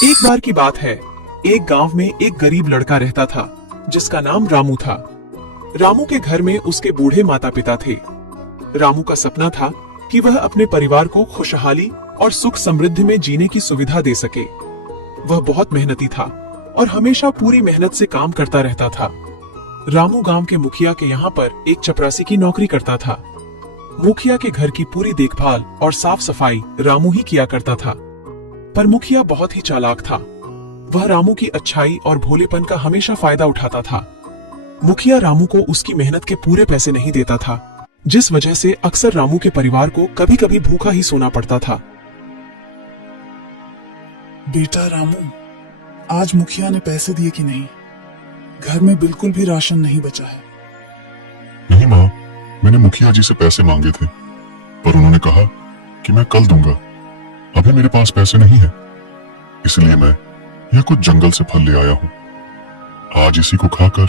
एक बार की बात है, एक गांव में एक गरीब लड़का रहता था जिसका नाम रामू था। रामू के घर में उसके बूढ़े माता पिता थे। रामू का सपना था कि वह अपने परिवार को खुशहाली और सुख समृद्धि में जीने की सुविधा दे सके। वह बहुत मेहनती था और हमेशा पूरी मेहनत से काम करता रहता था। रामू गांव के मुखिया के यहाँ पर एक चपरासी की नौकरी करता था। मुखिया के घर की पूरी देखभाल और साफ सफाई रामू ही किया करता था। पर मुखिया बहुत ही चालाक था। वह रामू की अच्छाई और भोलेपन का हमेशा फायदा उठाता था। मुखिया रामू को उसकी मेहनत के पूरे पैसे नहीं देता था, जिस वजह से अक्सर रामू के परिवार को कभी कभी भूखा ही सोना पड़ता था। बेटा रामू, आज मुखिया ने पैसे दिए कि नहीं? घर में बिल्कुल भी राशन नहीं बचा है। नहीं माँ, मैंने मुखिया जी से पैसे मांगे थे, पर उन्होंने कहा कि मैं कल दूंगा। अभी मेरे पास पैसे नहीं है, इसलिए मैं यह कुछ जंगल से फल ले आया हूँ। आज इसी को खाकर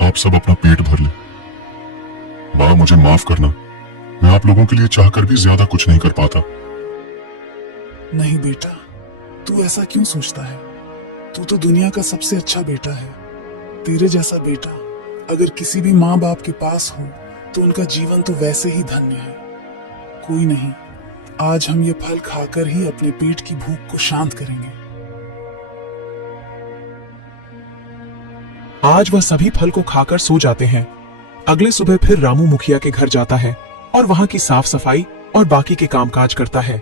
आप सब अपना पेट भर ले। माँ, मुझे माफ करना, मैं आप लोगों के लिए चाहकर भी ज्यादा कुछ नहीं कर पाता। नहीं बेटा, तू ऐसा क्यों सोचता है? तू तो दुनिया का सबसे अच्छा बेटा है। तेरे जैसा बेटा अगर किसी भी माँ बाप के पास हो तो उनका जीवन तो वैसे ही धन्य है। कोई नहीं, आज हम ये फल खाकर ही अपने पेट की भूख को शांत करेंगे। आज वह सभी फल को खाकर सो जाते हैं। अगले सुबह फिर रामू मुखिया के घर जाता है और वहां की साफ सफाई और बाकी के कामकाज करता है।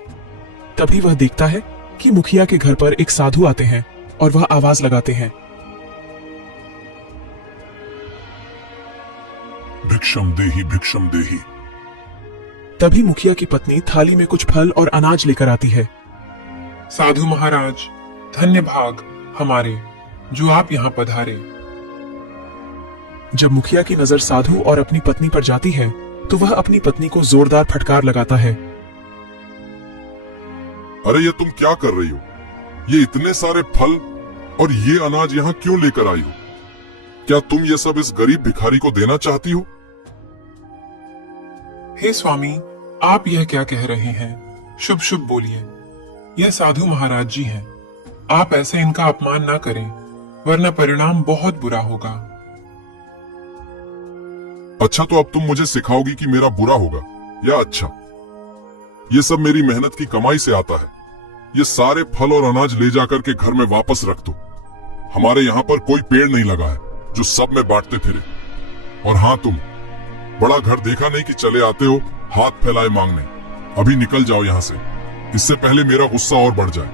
तभी वह देखता है कि मुखिया के घर पर एक साधु आते हैं और वह आवाज लगाते हैं, भिक्षम देहि, भिक्षम देहि। तभी मुखिया की पत्नी थाली में कुछ फल और अनाज लेकर आती है। साधु महाराज, धन्य भाग हमारे जो आप यहाँ पधारे। जब मुखिया की नजर साधु और अपनी पत्नी पर जाती है तो वह अपनी पत्नी को जोरदार फटकार लगाता है। अरे ये तुम क्या कर रही हो? ये इतने सारे फल और ये अनाज यहाँ क्यों लेकर आई हो? क्या तुम ये सब इस गरीब भिखारी को देना चाहती हो? हे स्वामी, आप यह क्या कह रहे हैं? शुभ शुभ बोलिए। यह साधु महाराज जी हैं। आप ऐसे इनका अपमान ना करें, वरना परिणाम बहुत बुरा होगा। अच्छा, तो अब तुम मुझे सिखाओगी कि मेरा बुरा होगा या अच्छा? ये सब मेरी मेहनत की कमाई से आता है। ये सारे फल और अनाज ले जाकर के घर में वापस रख दो। हमारे यहाँ पर कोई पेड़ नहीं लगा है जो सब में बांटते फिरे। और हाँ, तुम बड़ा घर देखा नहीं कि चले आते हो हाथ फैलाए मांगने। अभी निकल जाओ यहाँ से, इससे पहले मेरा गुस्सा और बढ़ जाए।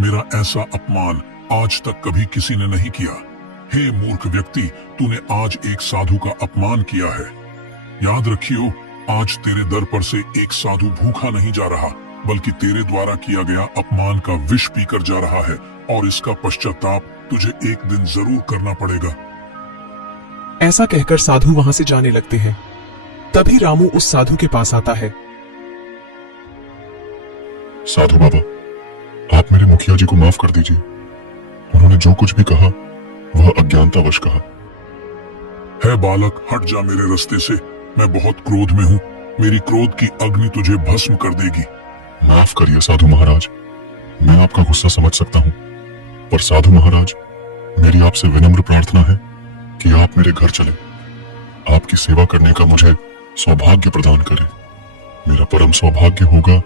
मेरा ऐसा अपमान आज तक कभी किसी ने नहीं किया। हे मूर्ख व्यक्ति, तूने आज एक साधु का अपमान किया है। याद रखियो, आज तेरे दर पर से एक साधु भूखा नहीं जा रहा, बल्कि तेरे द्वारा किया गया अपमान का विष पीकर जा रहा है, और इसका पश्चाताप तुझे एक दिन जरूर करना पड़ेगा। ऐसा कहकर साधु वहां से जाने लगते हैं। तभी रामू उस साधु के पास आता है। साधु बाबा, आप मेरे मुखिया जी को माफ कर दीजिए। उन्होंने जो कुछ भी कहा वह अज्ञानतावश कहा है। बालक, हट जा मेरे रास्ते से। मैं बहुत क्रोध में हूँ। मेरी क्रोध की अग्नि तुझे भस्म कर देगी। माफ करिए साधु महाराज, मैं आपका गुस्सा समझ सकता हूँ, पर साधु महाराज, मेरी आपसे विनम्र प्रार्थना है कि आप मेरे घर चले। आपकी सेवा करने का मुझे सौभाग्य प्रदान करें। मेरा परम सौभाग्य होगा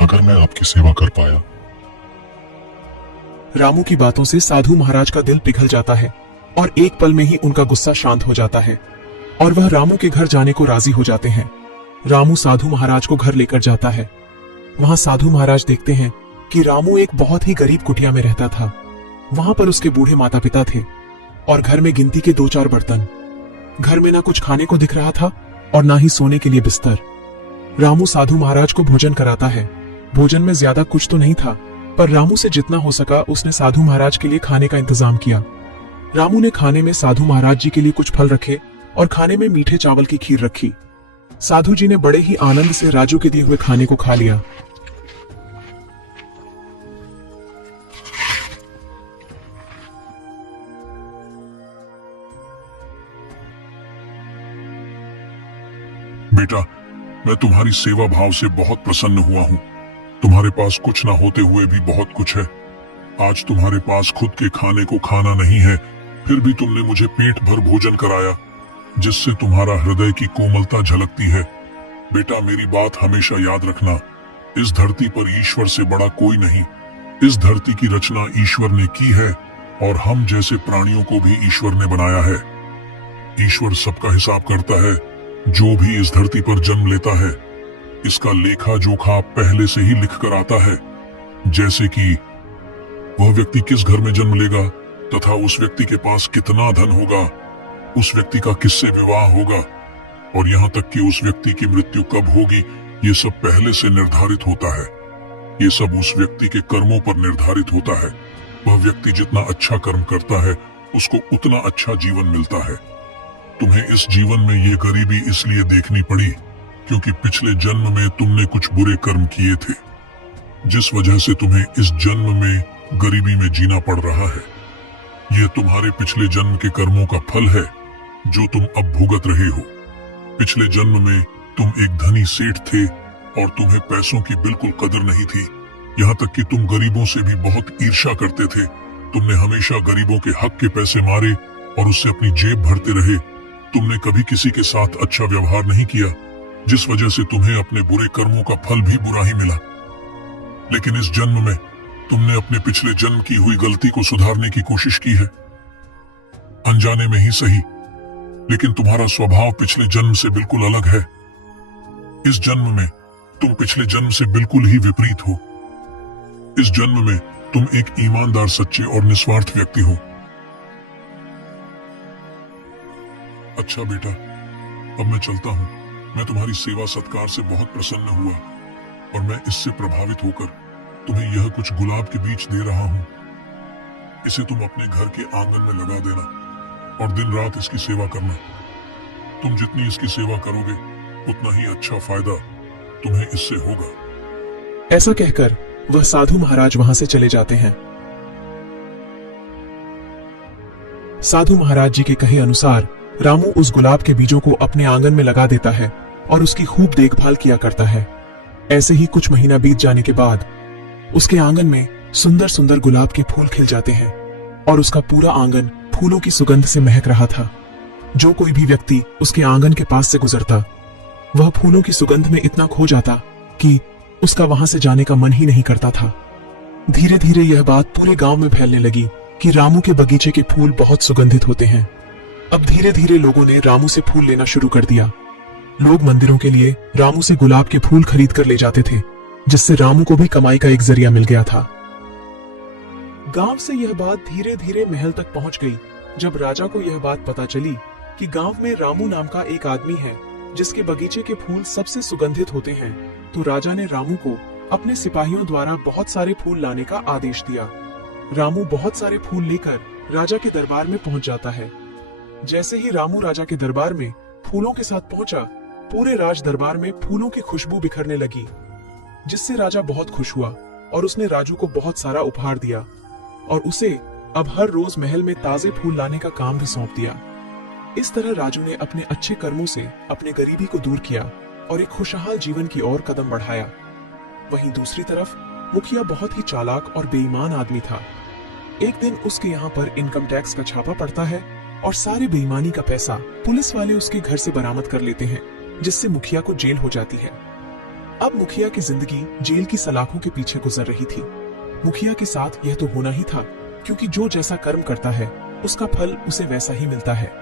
अगर मैं आपकी सेवा कर पाया। रामू की बातों से साधु महाराज का दिल पिघल जाता है और एक पल में ही उनका गुस्सा शांत हो जाता है और वह रामू के घर जाने को राजी हो जाते हैं। रामू साधु महाराज को घर लेकर जाता है। वहां साधु महाराज देखते हैं कि रामू एक बहुत ही गरीब कुटिया में रहता था। वहां पर उसके बूढ़े माता पिता थे और घर में गिनती के 2-4 बर्तन। घर में ना कुछ खाने को दिख रहा था और ना ही सोने के लिए बिस्तर। रामू साधु महाराज को भोजन कराता है। भोजन में ज्यादा कुछ तो नहीं था, पर रामू से जितना हो सका उसने साधु महाराज के लिए खाने का इंतजाम किया। रामू ने खाने में साधु महाराज जी के लिए कुछ फल रखे और खाने में मीठे चावल की खीर रखी। साधु जी ने बड़े ही आनंद से राजू के दिए हुए खाने को खा लिया। बेटा, मैं तुम्हारी सेवा भाव से बहुत प्रसन्न हुआ हूँ। तुम्हारे पास कुछ ना होते हुए भी बहुत कुछ है। आज तुम्हारे पास खुद के खाने को खाना नहीं है, फिर भी तुमने मुझे पेट भर भोजन कराया, जिससे तुम्हारा हृदय की कोमलता झलकती है। बेटा, मेरी बात हमेशा याद रखना, इस धरती पर ईश्वर से बड़ा कोई नहीं। इस धरती की रचना ईश्वर ने की है और हम जैसे प्राणियों को भी ईश्वर ने बनाया है। ईश्वर सबका हिसाब करता है। जो भी इस धरती पर जन्म लेता है, इसका लेखा जोखा पहले से ही लिख कर आता है। जैसे कि वह व्यक्ति किस घर में जन्म लेगा तथा उस व्यक्ति के पास कितना धन होगा, उस व्यक्ति का किससे विवाह होगा और यहाँ तक कि उस व्यक्ति की मृत्यु कब होगी, ये सब पहले से निर्धारित होता है। ये सब उस व्यक्ति के कर्मों पर निर्धारित होता है। वह व्यक्ति जितना अच्छा कर्म करता है, उसको उतना अच्छा जीवन मिलता है। तुम्हें इस जीवन में ये गरीबी इसलिए देखनी पड़ी क्योंकि पिछले जन्म में तुमने कुछ बुरे कर्म किए थे, जिस वजह से तुम्हें इस जन्म में गरीबी में जीना पड़ रहा है। यह तुम्हारे पिछले जन्म के कर्मों का फल है जो तुम अब भुगत रहे हो। पिछले जन्म में तुम एक धनी सेठ थे और तुम्हें पैसों की बिल्कुल कदर नहीं थी। यहाँ तक कि तुम गरीबों से भी बहुत ईर्ष्या करते थे। तुमने हमेशा गरीबों के हक के पैसे मारे और उससे अपनी जेब भरते रहे। तुमने कभी किसी के साथ अच्छा व्यवहार नहीं किया, जिस वजह से तुम्हें अपने बुरे कर्मों का फल भी बुरा ही मिला। लेकिन इस जन्म में तुमने अपने पिछले जन्म की हुई गलती को सुधारने की कोशिश की है, अनजाने में ही सही, लेकिन तुम्हारा स्वभाव पिछले जन्म से बिल्कुल अलग है। इस जन्म में तुम पिछले जन्म से बिल्कुल ही विपरीत हो। इस जन्म में तुम एक ईमानदार, सच्चे और निस्वार्थ व्यक्ति हो। अच्छा बेटा, अब मैं चलता हूँ। मैं तुम्हारी सेवा सत्कार से बहुत प्रसन्न हुआ और मैं इससे प्रभावित होकर तुम्हें यह कुछ गुलाब के बीज दे रहा हूँ। इसे तुम अपने घर के आंगन में लगा देना और दिन रात इसकी सेवा करना। तुम जितनी इसकी सेवा करोगे, उतना ही अच्छा फायदा तुम्हें इससे होगा। ऐसा कहकर वह साधु महाराज वहां से चले जाते हैं। साधु महाराज जी के कहे अनुसार रामू उस गुलाब के बीजों को अपने आंगन में लगा देता है और उसकी खूब देखभाल किया करता है। ऐसे ही कुछ महीना बीत जाने के बाद उसके आंगन में सुंदर सुंदर गुलाब के फूल खिल जाते हैं और उसका पूरा आंगन फूलों की सुगंध से महक रहा था। जो कोई भी व्यक्ति उसके आंगन के पास से गुजरता, वह फूलों की सुगंध में इतना खो जाता कि उसका वहां से जाने का मन ही नहीं करता था। धीरे धीरे यह बात पूरे गांव में फैलने लगी कि रामू के बगीचे के फूल बहुत सुगंधित होते हैं। अब धीरे धीरे लोगों ने रामू से फूल लेना शुरू कर दिया। लोग मंदिरों के लिए रामू से गुलाब के फूल खरीद कर ले जाते थे, जिससे रामू को भी कमाई का एक जरिया मिल गया था। गांव से यह बात धीरे धीरे महल तक पहुंच गई। जब राजा को यह बात पता चली कि गांव में रामू नाम का एक आदमी है जिसके बगीचे के फूल सबसे सुगंधित होते हैं, तो राजा ने रामू को अपने सिपाहियों द्वारा बहुत सारे फूल लाने का आदेश दिया। रामू बहुत सारे फूल लेकर राजा के दरबार में पहुंच जाता है। जैसे ही रामू राजा के दरबार में फूलों के साथ पहुंचा, पूरे राज दरबार में फूलों की खुशबू बिखरने लगी, जिससे राजा बहुत खुश हुआ और उसने राजू को बहुत सारा उपहार दिया और उसे अब हर रोज महल में ताजे फूल लाने का काम भी सौंप दिया। इस तरह राजू ने अपने अच्छे कर्मों से अपने गरीबी को दूर किया और एक खुशहाल जीवन की ओर कदम बढ़ाया। वहीं दूसरी तरफ मुखिया बहुत ही चालाक और बेईमान आदमी था। एक दिन उसके यहाँ पर इनकम टैक्स का छापा पड़ता है और सारे बेईमानी का पैसा पुलिस वाले उसके घर से बरामद कर लेते हैं, जिससे मुखिया को जेल हो जाती है। अब मुखिया की जिंदगी जेल की सलाखों के पीछे गुजर रही थी। मुखिया के साथ यह तो होना ही था, क्योंकि जो जैसा कर्म करता है उसका फल उसे वैसा ही मिलता है।